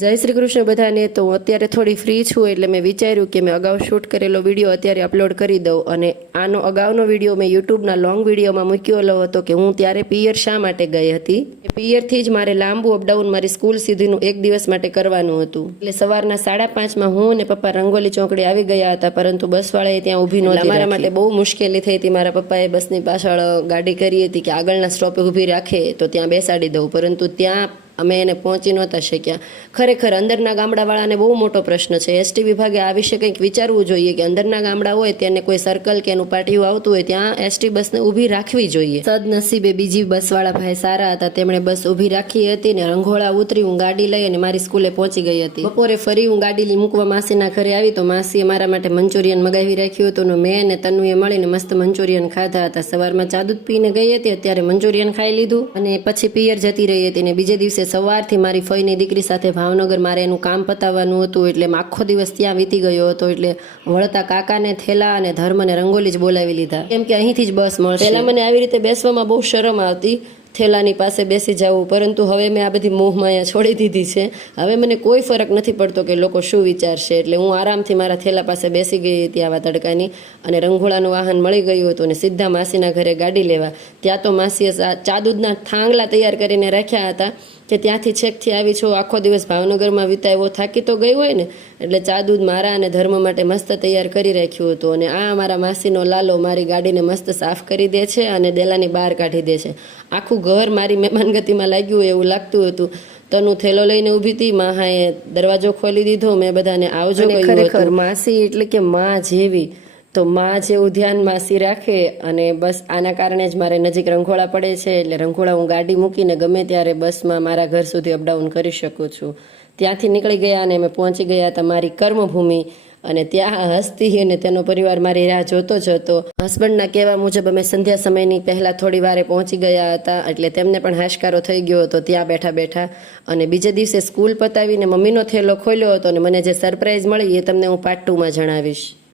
જય શ્રી કૃષ્ણ બધાને। તો અત્યારે થોડી ફ્રી છું એટલે મેં વિચાર્યું કે મેં અગાઉ શૂટ કરેલો વિડીયો અત્યારે અપલોડ કરી દઉં। અને આનો અગાઉનો વિડીયો મેં યુટ્યુબના લોંગ વિડીયોમાં મૂકેલો હતો કે હું ત્યારે પિયર શા માટે ગઈ હતી। પિયરથી જ મારે લાંબુ અપડાઉન મારી સ્કૂલ સુધીનું એક દિવસ માટે કરવાનું હતું। એટલે સવારના 5:30માં હું અને પપ્પા રંગોલી ચોકડી આવી ગયા હતા, પરંતુ બસવાળાએ ત્યાં ઊભી નહોતી રાખી। મારા માટે બહુ મુશ્કેલી થઈ હતી। મારા પપ્પાએ બસની પાછળ ગાડી કરી હતી કે આગળના સ્ટોપે ઊભી રાખે તો ત્યાં બેસાડી દઉં, પરંતુ ત્યાં અમે એને પહોંચી નહોતા શક્યા। ખરેખર અંદરના ગામડાવાળાને બહુ મોટો પ્રશ્ન છે। એસટી વિભાગે આ વિશે કંઈક વિચારવું જોઈએ કે અંદરના ગામડા હોય તેને કોઈ સર્કલ કે એનું પાટિયું આવતું હોય ત્યાં એસટી બસને ઊભી રાખવી જોઈએ। સદનસીબે બીજી બસવાળા ભાઈ સારા હતા, તેમણે બસ ઊભી રાખી હતી ને રંઘોળા ઉતરી હું ગાડી લઈ અને મારી સ્કૂલે પહોંચી ગઈ હતી। બપોરે ફરી હું ગાડી મૂકવા માસીના ઘરે આવી તો માસીએ મારા માટે મંચુરિયન મગાવી રાખ્યું હતું ને મેં અને તન્વીએ મળીને મસ્ત મંચુરિયન ખાધા હતા। સવારમાં ચા દૂધ પીને ગઈ હતી, અત્યારે મંચુરિયન ખાઈ લીધું અને પછી પિયર જતી રહી હતી ને બીજે દિવસે સવારથી મારી ફઈની દીકરી સાથે ભાવનગર મારે એનું કામ પતાવવાનું હતું, એટલે આખો દિવસ ત્યાં વીતી ગયો હતો। એટલે વળતા કાકાને થેલા અને ધર્મને રંગોલી જ બોલાવી લીધા, કેમ કે અહીંથી જ બસ મળશે। પહેલા મને આવી રીતે બેસવામાં બહુ શરમ આવતી, થેલાની પાસે બેસી જવું, પરંતુ હવે મેં આ બધી મોહમાયા છોડી દીધી છે। હવે મને કોઈ ફરક નથી પડતો કે લોકો શું વિચારશે, એટલે હું આરામથી મારા થેલા પાસે બેસી ગઈ હતી આવા તડકાની, અને રંઘોળાનું વાહન મળી ગયું હતું અને સીધા માસીના ઘરે ગાડી લેવા। ત્યાં તો માસીએ ચા દૂધના થાંગલા તૈયાર કરીને રાખ્યા હતા કે ત્યાંથી છેકથી આવી છો, આખો દિવસ ભાવનગરમાં વિતાવ્યો, થાકી તો ગઈ હોય ને, એટલે ચા દૂધ મારા અને ધર્મ માટે મસ્ત તૈયાર કરી રાખ્યું હતું। અને આ મારા માસીનો લાલો મારી ગાડીને મસ્ત સાફ કરી દે છે અને દેલાની બહાર કાઢી દે છે। આખું ઘર મારી મહેમાનગતિમાં લાગ્યું એવું લાગતું હતું। તનું થેલો લઈને ઊભી હતી, માહાએ દરવાજો ખોલી દીધો, મેં બધાને આવજો કહ્યું। ખરેખર માસી એટલે કે માં જેવી, તો માં જેવું ધ્યાન માસી રાખે। અને બસ આના કારણે જ મારે નજીક રંઘોળા પડે છે, એટલે રંઘોળા હું ગાડી મૂકીને ગમે ત્યારે બસમાં મારા ઘર સુધી અપડાઉન કરી શકું છું। ત્યાંથી નીકળી ગયા અને અમે પહોંચી ગયા હતા મારી કર્મભૂમિ, અને ત્યાં હસ્તી અને તેનો પરિવાર મારી રાહ જોતો જ હતો। હસબન્ડના કહેવા મુજબ અમે સંધ્યા સમયની પહેલાં થોડી વારે પહોંચી ગયા હતા, એટલે તેમને પણ હાશકારો થઈ ગયો હતો ત્યાં બેઠા બેઠા। અને બીજે દિવસે સ્કૂલ પતાવીને મમ્મીનો થેલો ખોલ્યો હતો અને મને જે સરપ્રાઈઝ મળી એ તમને હું પાર્ટ 2માં જણાવીશ।